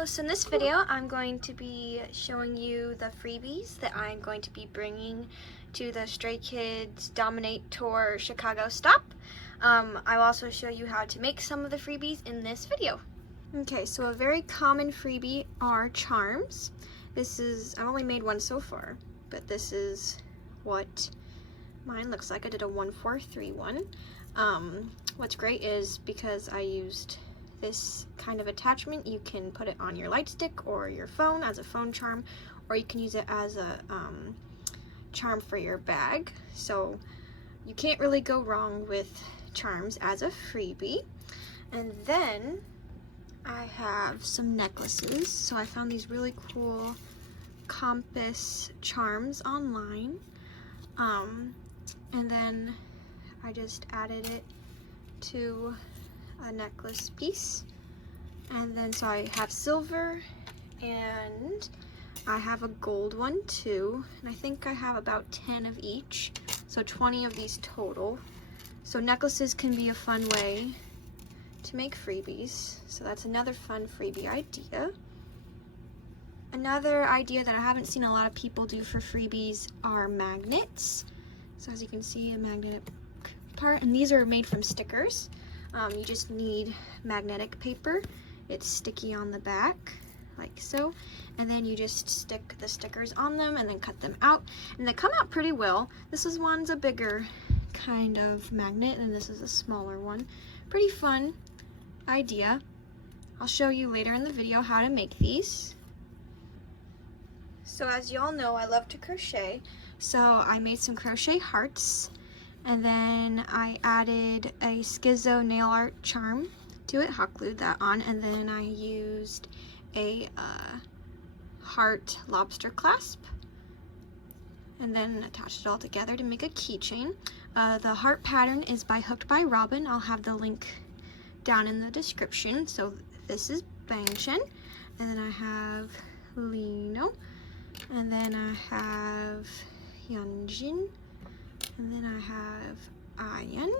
Hello, so in this video I'm going to be showing you the freebies that I'm going to be bringing to the Stray Kids Dominate Tour Chicago stop. I'll also show you how to make some of the freebies in this video. Okay, so a very common freebie are charms. I've only made one so far, but this is what mine looks like. I did a 1-4-3 one. What's great is because I used this kind of attachment, you can put it on your light stick or your phone as a phone charm, or you can use it as a charm for your bag. So you can't really go wrong with charms as a freebie. And then I have some necklaces. So I found these really cool compass charms online. And then I just added it to a necklace piece. And then so I have silver and I have a gold one too, and I think I have about 10 of each, so 20 of these total. So necklaces can be a fun way to make freebies, so that's another fun freebie idea. Another idea that I haven't seen a lot of people do for freebies are magnets. So as you can see, a magnetic part, and these are made from stickers. You just need magnetic paper. It's sticky on the back, like so, and then you just stick the stickers on them and then cut them out, and they come out pretty well. One's a bigger kind of magnet, and this is a smaller one. Pretty fun idea. I'll show you later in the video how to make these. So as y'all know, I love to crochet, so I made some crochet hearts. And then I added a Skzoo nail art charm to it, hot glued that on, and then I used a heart lobster clasp, and then attached it all together to make a keychain. The heart pattern is by Hooked by Robin. I'll have the link down in the description. So this is Bangchen, and then I have Lino, and then I have Hyunjin, and then I have Ayan,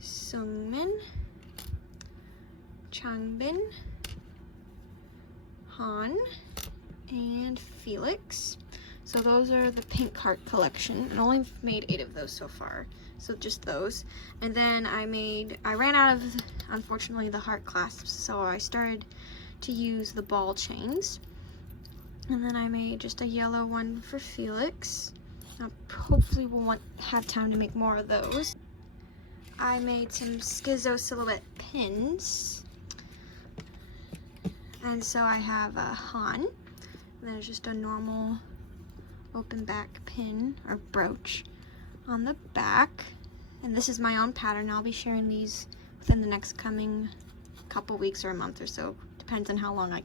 Sungmin, Changbin, Han, and Felix. So those are the pink heart collection, and I only made 8 of those so far, so just those. And then I ran out of, unfortunately, the heart clasps, so I started to use the ball chains. And then I made just a yellow one for Felix. Hopefully we'll have time to make more of those. I made some Skzoo silhouette pins. And so I have a Han. And there's just a normal open back pin or brooch on the back. And this is my own pattern. I'll be sharing these within the next coming couple weeks or a month or so. Depends on how long I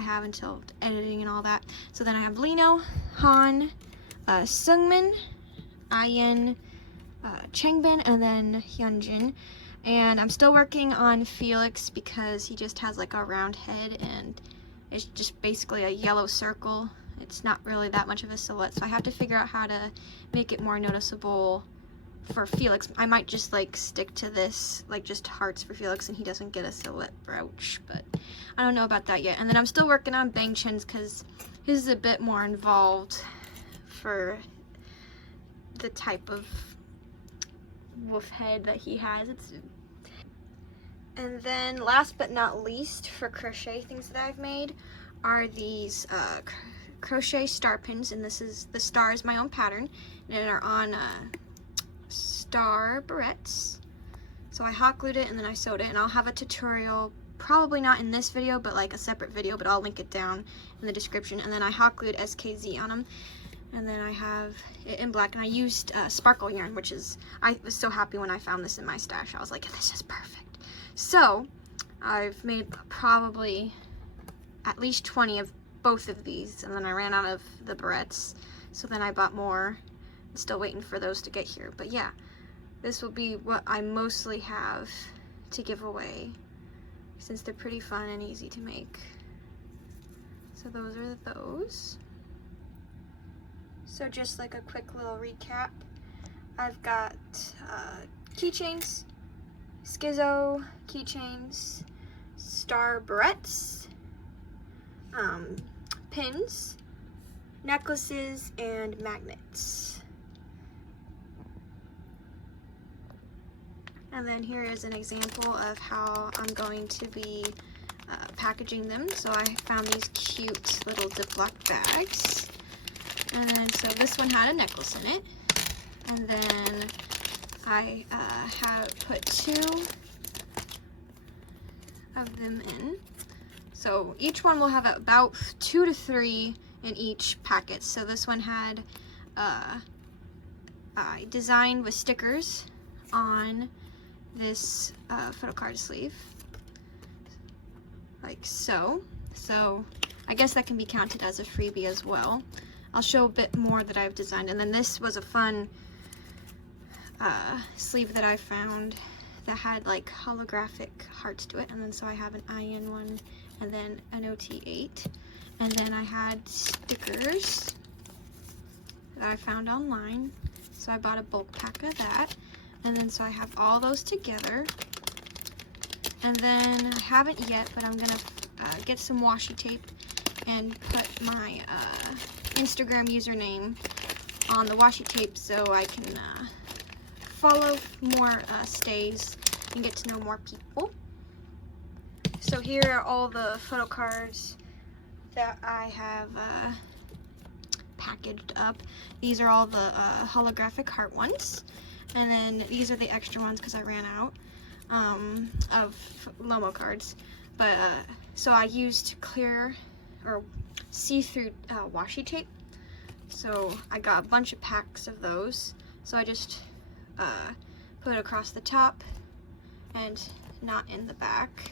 have until editing and all that. So then I have Lino, Han, Sungmin, Ayan, Changbin, and then Hyunjin. And I'm still working on Felix because he just has like a round head and it's just basically a yellow circle. It's not really that much of a silhouette, so I have to figure out how to make it more noticeable for Felix. I might just like stick to this, like just hearts for Felix, and he doesn't get a silhouette brooch, but I don't know about that yet. And then I'm still working on Bangchen's because his is a bit more involved for the type of wolf head that he has. And then last but not least, for crochet things that I've made are these crochet star pins, and the star is my own pattern, and they are on star barrettes. So I hot glued it and then I sewed it, and I'll have a tutorial, probably not in this video, but like a separate video, but I'll link it down in the description. And then I hot glued Skzoo on them. And then I have it in black, and I used sparkle yarn, I was so happy when I found this in my stash. I was like, this is perfect. So I've made probably at least 20 of both of these, and then I ran out of the barrettes, so then I bought more. I'm still waiting for those to get here, but yeah, this will be what I mostly have to give away since they're pretty fun and easy to make. So those are those. So just like a quick little recap, I've got keychains, Skzoo keychains, star barrettes, pins, necklaces, and magnets. And then here is an example of how I'm going to be packaging them. So I found these cute little Ziploc bags. And then so this one had a necklace in it. And then I have put 2 of them in. So each one will have about 2 to 3 in each packet. So this one had I designed with stickers on this photo card sleeve, like so. So I guess that can be counted as a freebie as well. I'll show a bit more that I've designed. And then this was a fun sleeve that I found that had like holographic hearts to it. And then so I have an IN one and then an OT8. And then I had stickers that I found online. So I bought a bulk pack of that. And then so I have all those together. And then I haven't yet, but I'm gonna get some washi tape and put my Instagram username on the washi tape so I can follow more stays and get to know more people. So here are all the photo cards that I have packaged up. These are all the holographic heart ones. And then these are the extra ones because I ran out of Lomo cards. But so I used clear or see-through washi tape. So I got a bunch of packs of those. So I just put it across the top and not in the back,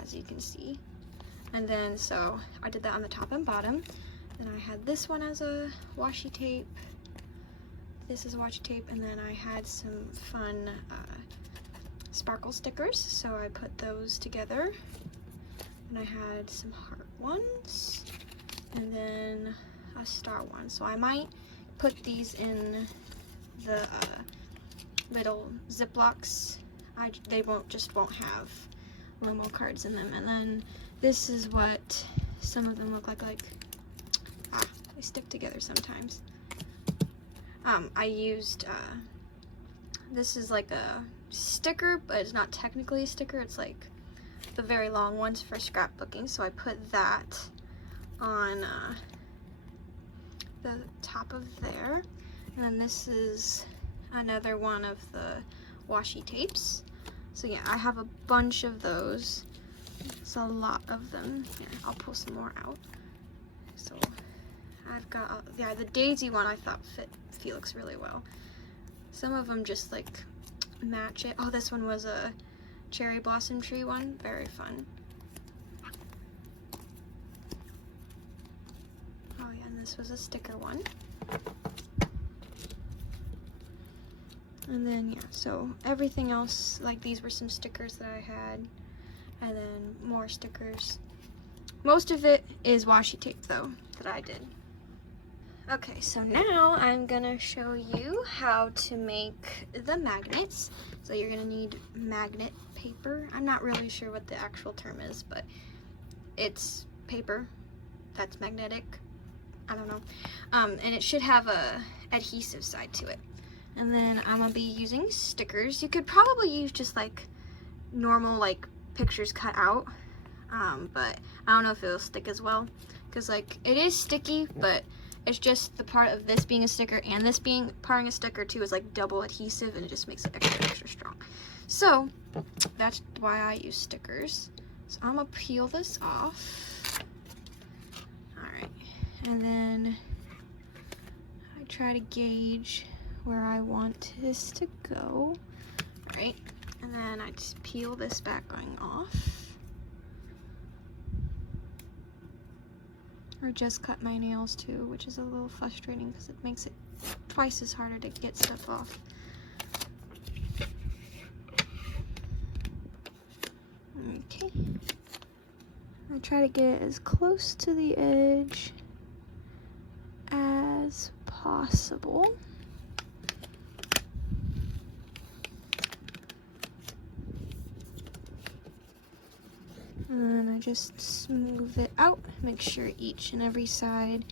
as you can see. And then so I did that on the top and bottom. Then I had this one as a washi tape. This is washi tape, and then I had some fun sparkle stickers, so I put those together. And I had some heart ones, and then a star one. So I might put these in the little Ziplocs. They won't have Lomo cards in them. And then this is what some of them look like. They stick together sometimes. I used, this is like a sticker, but it's not technically a sticker. It's like the very long ones for scrapbooking. So I put that on the top of there. And then this is another one of the washi tapes. So yeah, I have a bunch of those. It's a lot of them. Here, I'll pull some more out. So I've got, yeah, the daisy one I thought fit Felix really well. Some of them just like match it. Oh, this one was a cherry blossom tree one. Very fun. Oh yeah, and this was a sticker one. And then yeah, so everything else, like these were some stickers that I had, and then more stickers. Most of it is washi tape though, that I did. Okay, so now I'm gonna show you how to make the magnets. So you're gonna need magnet paper. I'm not really sure what the actual term is, but it's paper that's magnetic. I don't know. And it should have a adhesive side to it. And then I'm gonna be using stickers. You could probably use just like normal like pictures cut out, but I don't know if it'll stick as well, because like it is sticky, but it's just the part of this being a sticker and this being part of a sticker too is like double adhesive, and it just makes it extra strong. So that's why I use stickers. So I'm gonna peel this off. Alright, and then I try to gauge where I want this to go. Alright, and then I just peel this back going off. Or just cut my nails too, which is a little frustrating because it makes it twice as harder to get stuff off. Okay. I try to get it as close to the edge as possible. And then I just smooth it out, make sure each and every side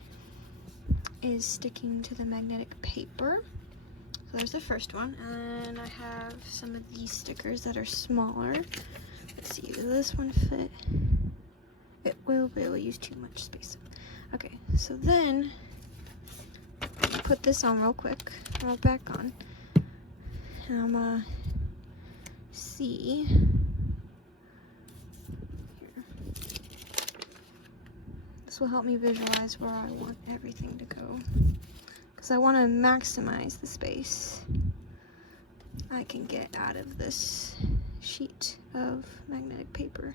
is sticking to the magnetic paper. So there's the first one, and I have some of these stickers that are smaller. Let's see, does this one fit? It will, but it will use too much space. Okay, so then put this on real quick, roll it back on, and I'm gonna see. Here. This will help me visualize where I want everything to go, because I want to maximize the space I can get out of this sheet of magnetic paper.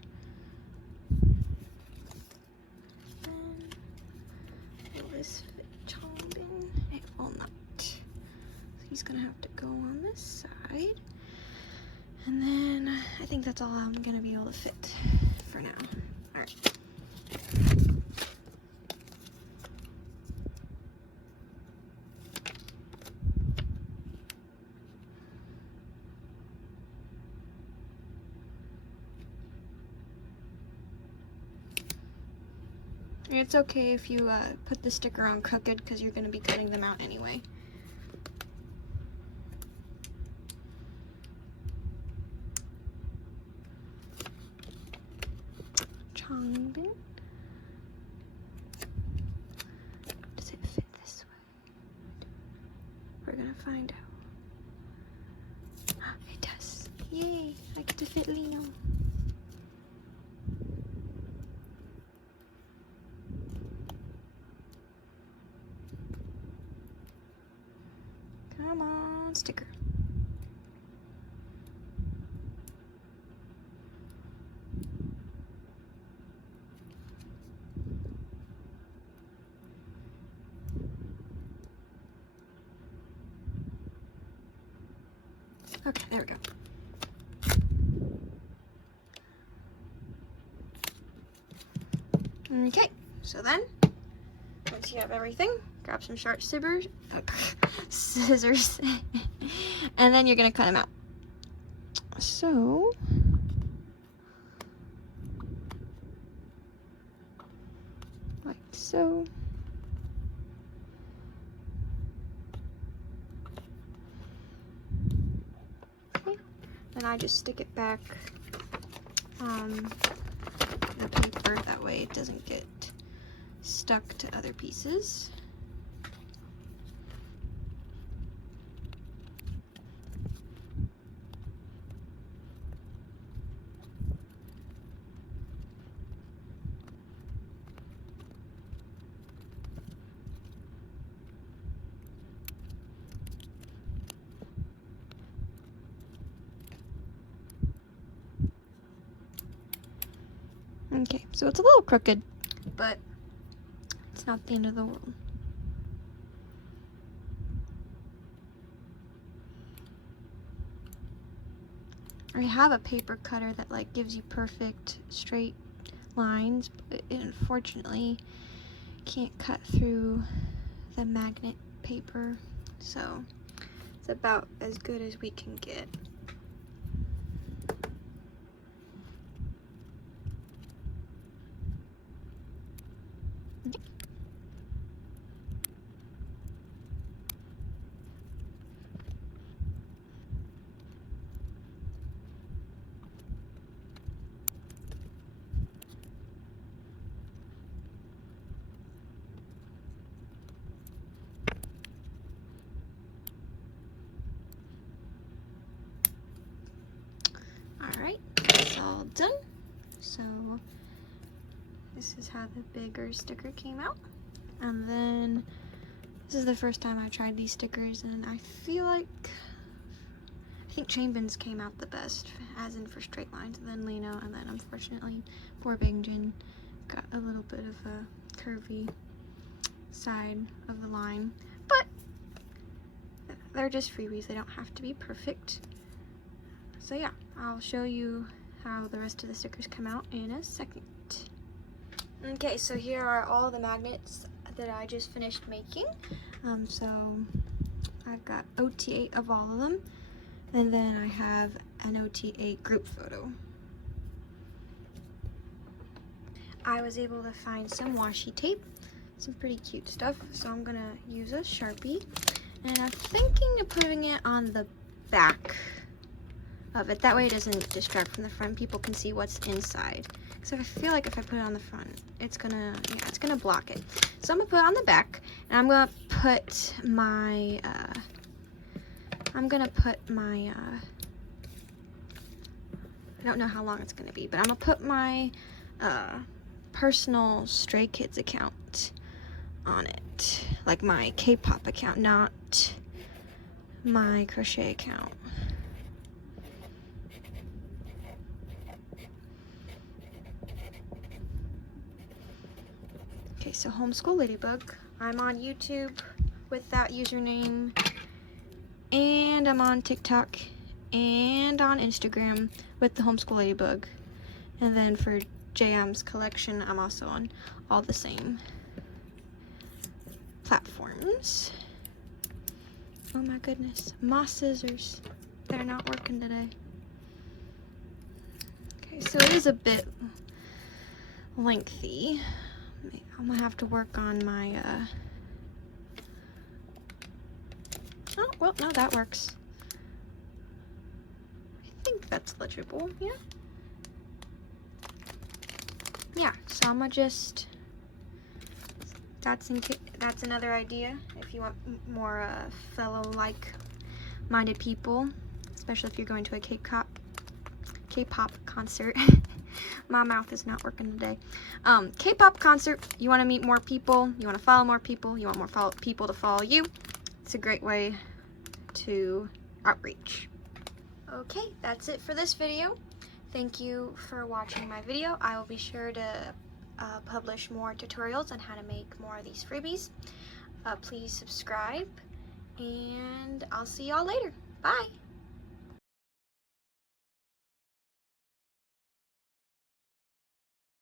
And will this fit Chongbin? It will not. So he's gonna have to go on this side. And then I think that's all I'm gonna be able to fit for now. All right. It's okay if you put the sticker on crooked, because you're going to be cutting them out anyway. Chongbin. Does it fit this way? We're going to find out. It does. Yay! I get to fit Lino. Come on, sticker. Okay, there we go. Okay, so then, once you have everything, grab some sharp scissors, and then you're gonna cut them out. So, like so. Okay, then I just stick it back on the paper, that way it doesn't get stuck to other pieces. Okay, so it's a little crooked, but it's not the end of the world. I have a paper cutter that like gives you perfect straight lines, but it unfortunately can't cut through the magnet paper, so it's about as good as we can get. Alright, that's all done. So this is how the bigger sticker came out. And then this is the first time I tried these stickers, and I feel like, I think Chongbin's came out the best, as in for straight lines, and then Lino, and then unfortunately poor Bingjin got a little bit of a curvy side of the line. But they're just freebies, they don't have to be perfect. So yeah, I'll show you how the rest of the stickers come out in a second. Okay, so here are all the magnets that I just finished making. So I've got OT8 of all of them, and then I have an OT8 group photo. I was able to find some washi tape, some pretty cute stuff. So I'm gonna use a Sharpie, and I'm thinking of putting it on the back of it. That way it doesn't distract from the front. People can see what's inside. So I feel like if I put it on the front, it's gonna block it. So I'm gonna put it on the back, and I'm gonna put my I don't know how long it's gonna be, but I'm gonna put my personal Stray Kids account on it, like my K-pop account, not my crochet account. Okay, so Homeschool Ladybug. I'm on YouTube with that username, and I'm on TikTok and on Instagram with the Homeschool Ladybug. And then for JM's collection, I'm also on all the same platforms. Oh my goodness, my scissors, they're not working today. Okay, so it is a bit lengthy. I'm gonna have to work on my oh, well, no, that works. I think that's legible, yeah. Yeah, so I'm gonna just, that's another idea if you want more fellow like-minded people, especially if you're going to a K-pop concert. My mouth is not working today. K-pop concert, you want to meet more people, you want to follow more people, you want more people to follow you. It's a great way to outreach. Okay, that's it for this video. Thank you for watching my video. I will be sure to publish more tutorials on how to make more of these freebies. Please subscribe, and I'll see y'all later. Bye!